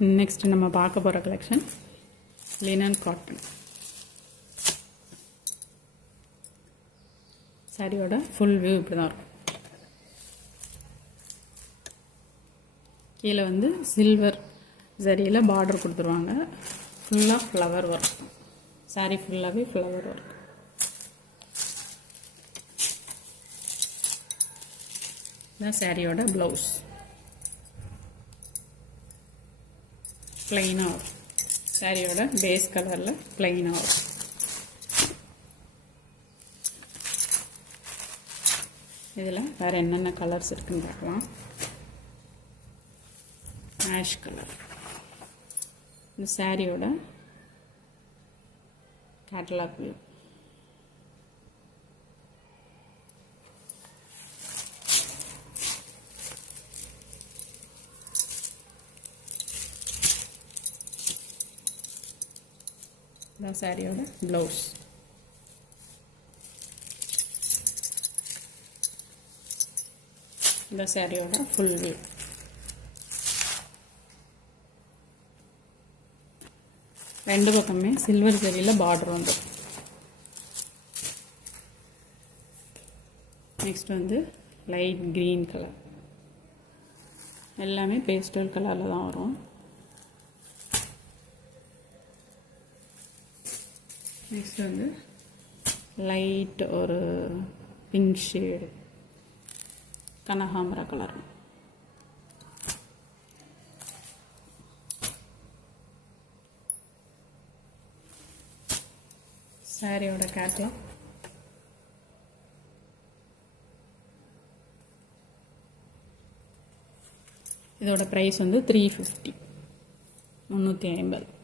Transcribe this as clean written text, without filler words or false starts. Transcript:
Next நம்ம பார்க்க போகிற கலெக்ஷன் லினன் காட்டன். சாரியோட ஃபுல் வியூ இப்படி தான் இருக்கும். கீழே வந்து சில்வர் சரியில் பார்டர் கொடுத்துருவாங்க. ஃபுல்லாக ஃப்ளவர் ஒர்க். சாரி ஃபுல்லாகவே ஃப்ளவர் ஒர்க். இதுதான் சாரியோட ப்ளவுஸ். ப்ளைனாக வரும். சாரியோட பேஸ் கலரில் ப்ளைனாக வரும். இதில் வேறு என்னென்ன கலர்ஸ் இருக்குன்னு பார்க்கலாம். Ash colour. இந்த சாரியோட கேட்டலாக் வியூ. இந்த சாரியோட ப்ளவுஸ். இந்த சாரியோட ஃபுல் வியூ. ரெண்டு பக்கமே சில்வர் ஜரியில் பார்டர் வந்துடும். நெக்ஸ்ட் வந்து லைட் க்ரீன் கலர். எல்லாமே பேஸ்டல் கலரில் தான் வரும். நெக்ஸ்ட் வந்து லைட் ஒரு பிங்க் ஷேடு கனகாம்பர கலர். சாரியோட கேட்லாக். இதோட ப்ரைஸ் வந்து 350, 350.